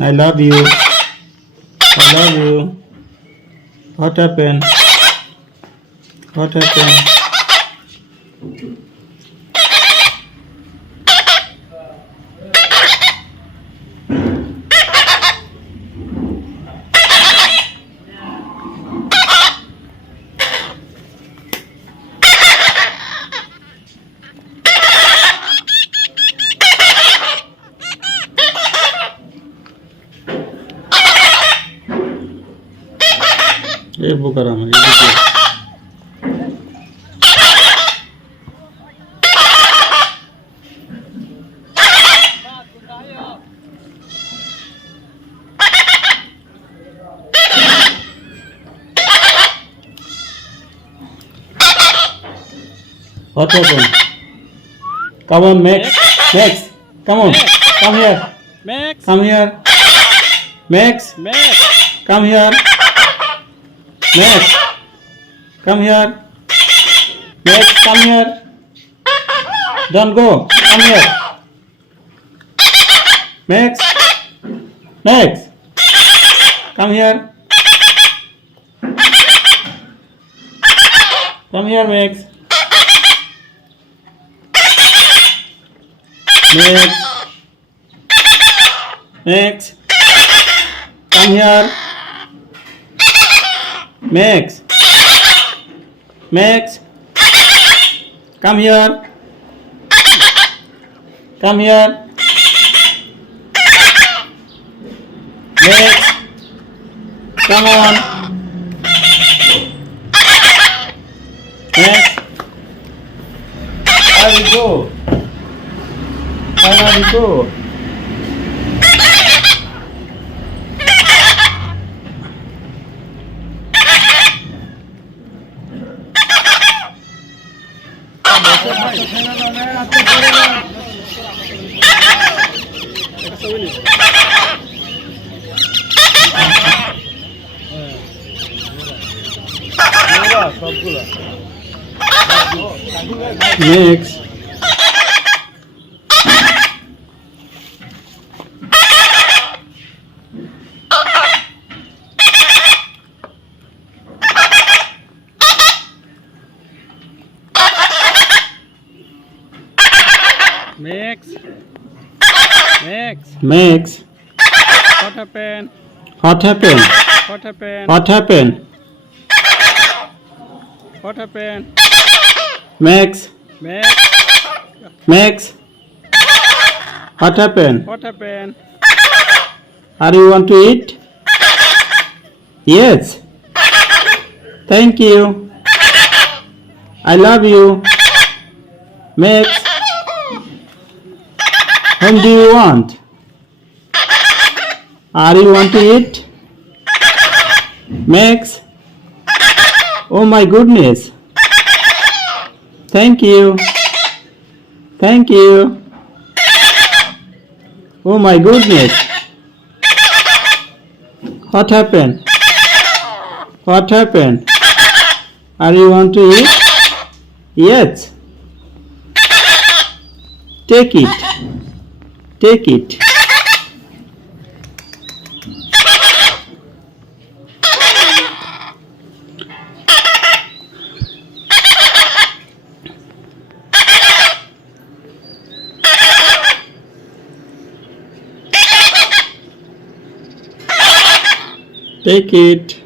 I love you. I love you. What happened? What happened? এই বোকার আমার এদিকে What happened? Come on, Max. Max, come on. Come here. Max. Come here. Max, Max. come here. Max, come here. Max, come here. Don't go. Come here. Max, Max, come here. Come here, Max. Max, Max, come here. Max, Max, come here. Come here. Max, come on. Max, where you go? Where you go? Next. Max. Max. Max, What happened? what happened? What happened? What happened? What happened? Max, Max. Max, what happened? What happened? Are you want to eat? Yes. Thank you. I love you. Max, whom do you want? Are you want to eat? Max, oh my goodness. Thank you. Thank you. Oh my goodness. What happened? What happened? Are you want to eat? Yes. Take it. Take it. Take it.